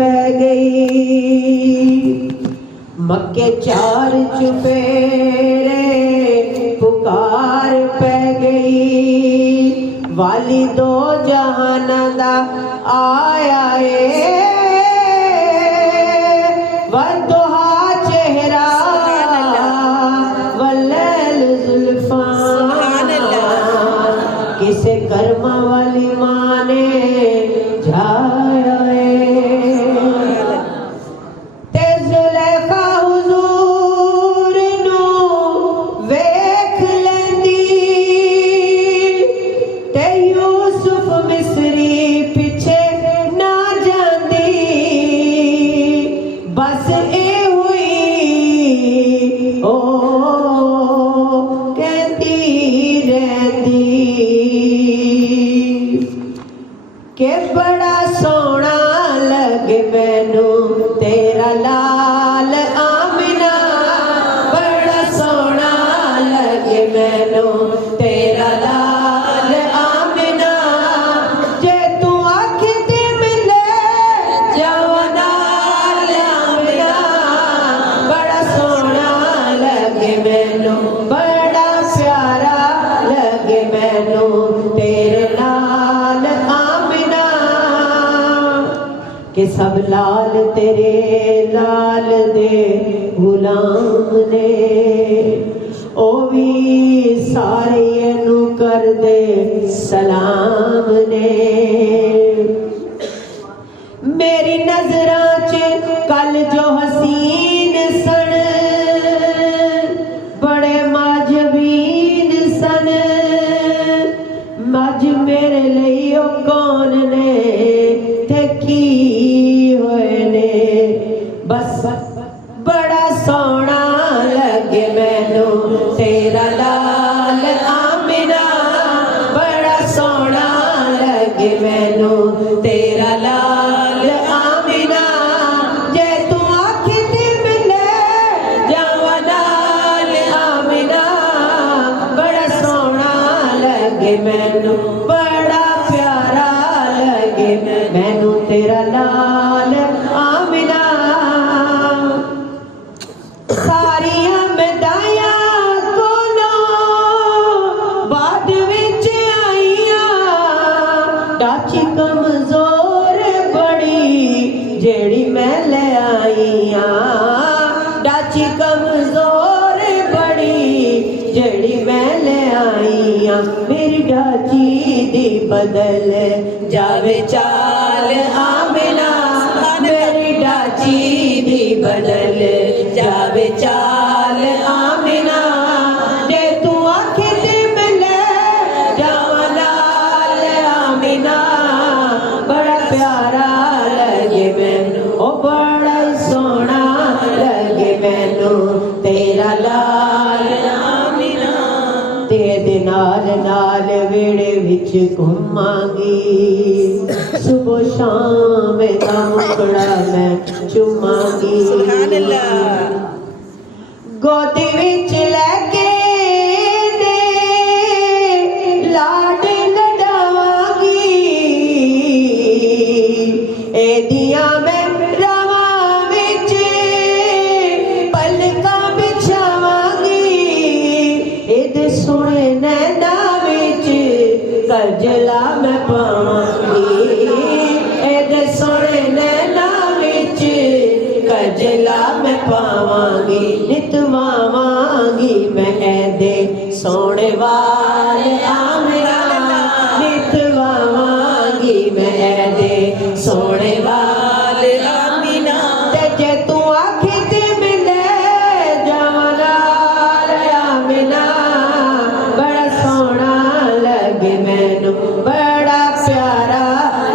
पै गई। मक्के चार चुफेरे पुकार पै गई। वाली दो जहाना दा आया है वदुहा चेहरा वल्लैल जुल्फा। किसे कर्मा वाली मां ने झाया ते जुलेखा हुजूर नू वेख लेंदी ते यूसुफ मिस्री पिछे ना जांदी। बस ए हुई ओ कहती रहंदी के बड़ा सोहना लगे मैनू तेरा लाल आमिना। बड़ा सोहना लगे मैनू तेरा लाल आमिना। जे तू आखी ते मिले जाओ नाल आमिना। बड़ा सोहना लगे मैनू बड़ा प्यारा लगे मैनू तेरे नाल आमिना। कि सब लाल तेरे लाल दे गुलाम ने ओ भी सारे नू कर दे सलाम ने। मेरी नजरां च कल जो हसीन सन बड़े माजबीन सन। मज मेरे लिए ओ कौन ने ते की होए ने। बस बड़ा सोहना लगे मैनू तेरा लाल आमिना। बड़ा सोहना लगे मैनू तेरा लाल आमिना। जे तू आखी ते मिले जावा नाल आमिना। बड़ा सोहना लगे मैनू बड़ा प्यारा लगे मैनू तेरा लाल आमिना। सारियां मदाया कोलों बाद विच आईयां। डाची कमजोर बड़ी जेड़ी मैं ले आईयां। डाची कमजोर बड़ी जेड़ी मैं ले आईयां। मेरी डाची दी बदल जावे चाल आमिना। मेरी डाची दी बदल जावे चाल आमिना। जे तू आखी ते मिले जावा नाल आमिना। बड़ा प्यारा लगे मैनू ओ बड़ा सोहना लगे मैनू तेरा लाल आमिना। तेरे नाल नाल वेड़े विच घुमांगी। सुबह शाम दा मुकड़ा मैं चुमांगी। गोदी विच लैके दे लाड लडावांगी। एदियां मैं रावां विच पलकां बिछावांगी। एदे सोहणे नैना विच कजला मैं पावांगी। एदे सोहणे नैना विच कजला मैं पावांगी। नितवावांगी मैं एदे सोहणे वाल आमिना। नितवावांगी मैं एदे सोहणे वाल आमिना। ते जे तू आखी ते मिले जावा नाल आमिना। बड़ा सोहना लगे मैनू बड़ा प्यारा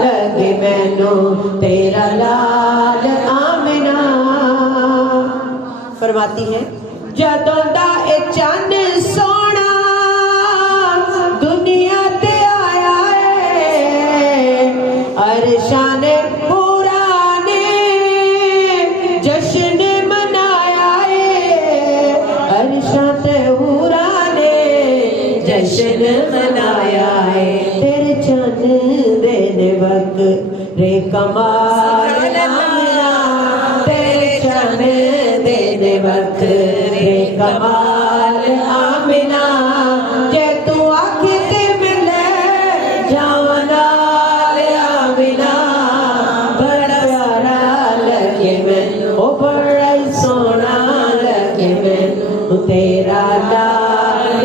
लगे मैनू तेरा लाल आमिना। फरमाती है जदों दा ए चन्न सोहना दुनिया ते आया है। अरशां ने पूरा ने जश्न मनाया है। अरशां ते पूरा ने जश्न मनाया है। तेरे चन्न दे वक्त रे कमाल वखरे कमाल आमिना जे तू आखे ते मिले जावनाल आमिना बड़ा प्यारा लगे मैनू ओ बड़ा ही सोना लगे मैनू तेरा लाल